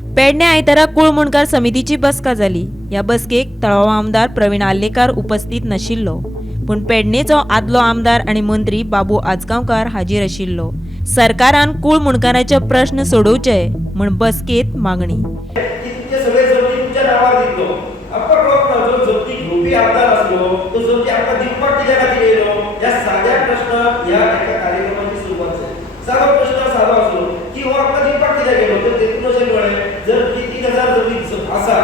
पेडणे आयतारा कुळ मुणकार समितीची बसका जाली। ह्या बसकेक तळाव आमदार प्रवीण आल्लेकार उपस्थित नाशिल्लो, पण पेडणेचो आदलो आमदार आणि मंत्री बाबू आजगांवकार हाजीर आशिल्लो। सरकारान कुळ मुणकाराचे प्रश्न सोडवचे म्हण बसकेत मागणी। इतके सगळे जमिनी तुमच्या नावावर दिलो, आपण रोख जो जमिनी घेवपी आमदार असलो तो जमिनी आमकां दिवपाक कित्याक खातीर येयलो? ह्या साध्या प्रश्न ह्या एका कार्यक्रमाची सुरवात जाली। सादो प्रश्न सादो आसलो की हो आमकां दिवपाक कित्याक येयलो? तर तेतून अशें कळ्ळें जर 3000 जमीन आसा,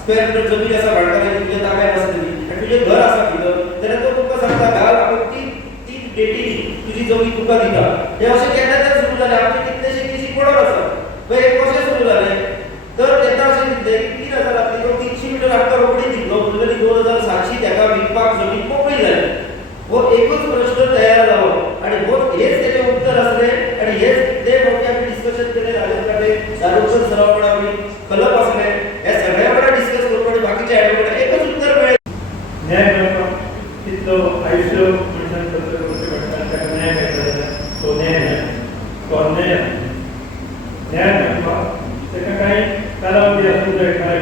स्क्वेअर मीटर जमीन आसा भाडकाराची तुज्या ताब्यात आसतली आनी तुजें घर आसा भितर, जाल्यार तो तुमकां सांगता घाल आपूण ती डेटीनी तुजी जमीन तुका दिता। हे अशें केन्ना तरी सुरू जालें। आमचे कितलेशे केसी पडत आसा पळय, हे कशें सुरू जालें? तर तेन्ना अशें दिसलें की 3000 तो 300 मीटर आमकां रोखडी दितलो, म्हणटरी 2700 ताका विकपाक जमीन मोकळी जाली। हो एकूच प्रश्न तयार जालो आणि हेच तेजें उत्तर आसलें आणि हेच ते फावटी आमी डिस्कशन केलें राजन दारुकर सराव वांगडा कलप आसलें। हे सगळ्या वांगडा डिस्कस करप आनी बाकीच्या वांगडा एकच उत्तर मेळ्ळें। न्याय मेळपाक तितलो आयुश्य मनशान खर्च करचें पडटा, ताका न्याय मेळटा तो न्याय मेळटा, तो अन्याय न्याय मेळपाक ताका कांय कालावधी आसूंक जाय। कांय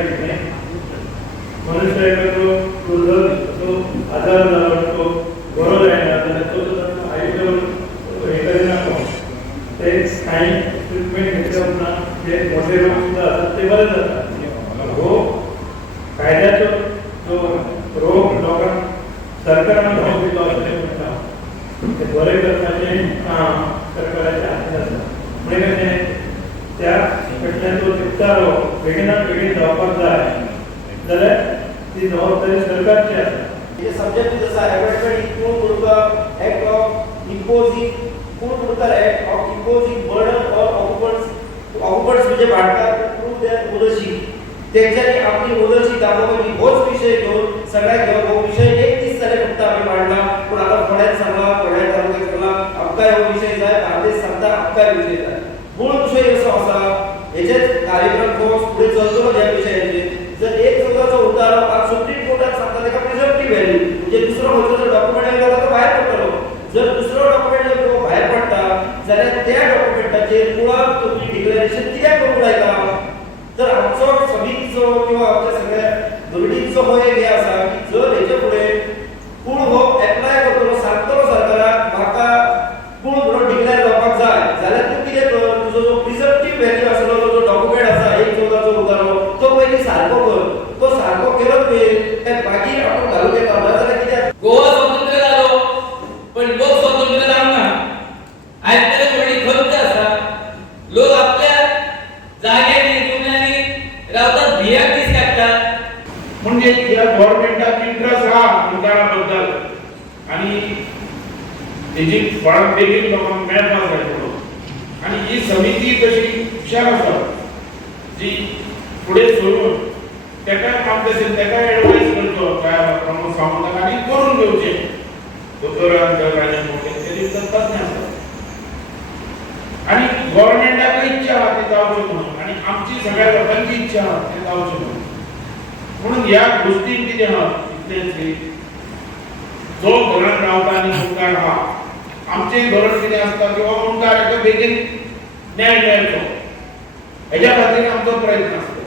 मनुश्य एखादो दुर्लभ तो आजार जालो, तो बरो जायना जाल्यार तो सुद्दां आयुश्य हें करिना कोण, ते कांय ट्रिटमेंट घेतल्या उपरांत जे मोठे रोग सुद्दां आसात ते बरे जातात। हो कायद्याचो जो रोग लोकांक सरकारान धांव दिलो अशें म्हणटा, ते बरें करपाचें काम सरकाराच्या हातीन आसा। म्हणजे कशें त्या कडल्यान तो निपटारो बेगिनात बेगीन जावपाक जाय जाल्यार ती जबाबदारी सरकारची आसा। हे सब्जेक्ट आसा एमेंडमेंट कुळ मुणकार एक्ट ऑफ इम्पोजिंग कुळ मुणकार act of imposing burden on occupants म्हणजे भाडकार प्रूव्ह देअर ओनरशिप, तेंच्यांनी आपली ओनरशिप दाखोवपाची होच विषय घेवन सगळ्याक घेवन हो विषय 31 जाले फक्त आमी मांडला। पूण आतां फोड्यान सांगला, फोड्या तालुक्याक सांगला आमकां हो विषय जाय, बार्देस सांगता आमकां विषय जाय। मूळ विषय असो आसा, हेचेच कार्यक्रम तो फुडें चलतलो ह्या विशयाचेर। जर एक चौदाचो उतारो आज सुप्रीम कोर्टात सांगता ताका प्रिझर्वेटिव्ह व्हॅल्यू म्हणजे दुसरो खंयचो जर डॉक्युमेंट येयलो तो भायर पडटलो। जर दुसरो डॉक्युमेंट जर तो भायर पडटा जाल्यार त्या डॉक्युमेंटाचेर कुळाक तुम्ही डिक्लेरेशन कित्याक करूंक लायता? तर आमचो समितीचो किंवा आमच्या सगळ्या गरडींचो हो एक हे आसा की जर हेचे फुडें कुळ हो एप्लाय करतलो, सांगतलो सरकाराक म्हाका कुळ म्हणून डिक्लेअर जावपाक जाय, जाल्यार तूं कितें कर, तुजो जो प्रिझर्वेटिव्ह व्हॅल्यू आसलो जो डॉक्युमेंट आसा 1/14चो उतारो तो पयलीं सारको कर। तो सारको केलो तुवें काय मागीर आपूण घालूंक येता जाल्यार कित्याक? गोवा स्वतंत्र जालो पण लोक स्वतंत्र जावना। आयज तरी थोडी खंत आसा, लोक आपल्या जाग्यांनी जुमल्यांनी रावतात, भिरांत दीस काडटात। म्हणजे ह्या गव्हर्नमेंटाक इंट्रस्ट हा मुखारा बद्दल आणि तेजी फळ बेगीन लोकांक मेळपाक जाय म्हणून, आणि ही समिती तशी हुशार आसा जी फुडें सरून तेका मार्गदर्शन तेका एडवायस करचो प्रमोद सावंताक आनी करून घेवचें। दोतोरान जर राजन मोटे तरी तज्ञ आसा आणि गव्हर्नमेंटाक इच्छा आहा ते जावचें म्हणून, आणि आमची सगळ्या लोकांची इच्छा आहा ते जावचें म्हणून। म्हणून ह्या गोष्टीन कितें आहा इतलेंच की जो घरांत रावता आनी मुखार आहा, आमचें धोरण कितें आसता की हो मुखार हेका बेगीन न्याय मेळचो, हेच्या खातीर आमचो प्रयत्न आसता।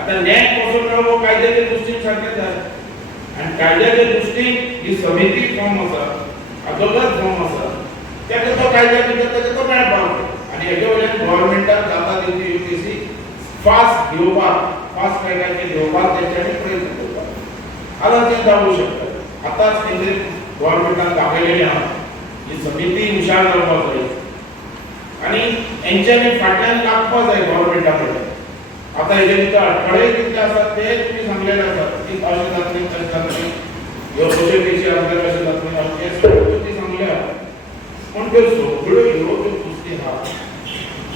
आता न्याय कसो मेळप कायद्याच्या दृश्टीन सारकें जाय, आनी कायद्याच्या दृश्टीन ही समिती फॉर्म आसा, अदोगत फॉर्म आसा, तेका तो कायद्या भितर तेका तो मेळपाक जाय। आनी हेच्या वयल्यान गव्हर्नमेंटाक जाता तितली युटीसी फास्ट घेवपाक, फास्ट ट्रॅकाचेर घेवपाक तेंच्यांनी प्रयत्न करपाक आतां तें जावूं शकता। आतांच केंद्रीय गव्हर्नमेंटान दाखयलेलें आहा ही समिती हुशार जावपाक जाय आनी हेंच्यांनी फाटल्यान लागपाक जाय गव्हर्नमेंटा कडेन। आता हेजे भितर अडखळे कितें आसात ते तुमी सांगलेले आसात की अशें जातलें तशें जातलें, ह्यो कशे केसी आमकां कशें जातलें अशें सगळ्यो गोश्टी सांगले आहा। पूण त्यो सगळ्यो ह्यो ज्यो गोश्टी आहा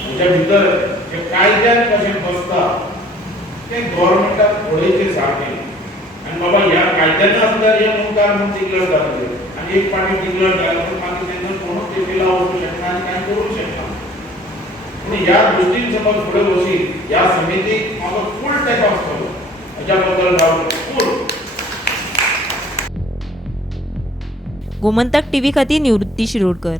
हेच्या भितर जे कायद्यान कशें बसता तें गव्हर्नमेंटाक पळोवचें सारकें। आनी बाबा ह्या कायद्यान आसल्यार हे मुखार म्हूण डिक्लेअर जातले, आनी एक फावटी डिक्लेअर जालें तर मागीर तेन्ना कोणूच ते बिलां वचूंक शकना आनी कांय करूंक शकना। म्हणून ह्या दृश्टीन समज फुडें वचीत ह्या समितीक म्हाका फूल तेंको आसतलो, हेच्या बद्दल हांव फूल। गोमंतक टीव्ही खातीर निवृत्ती शिरोडकर।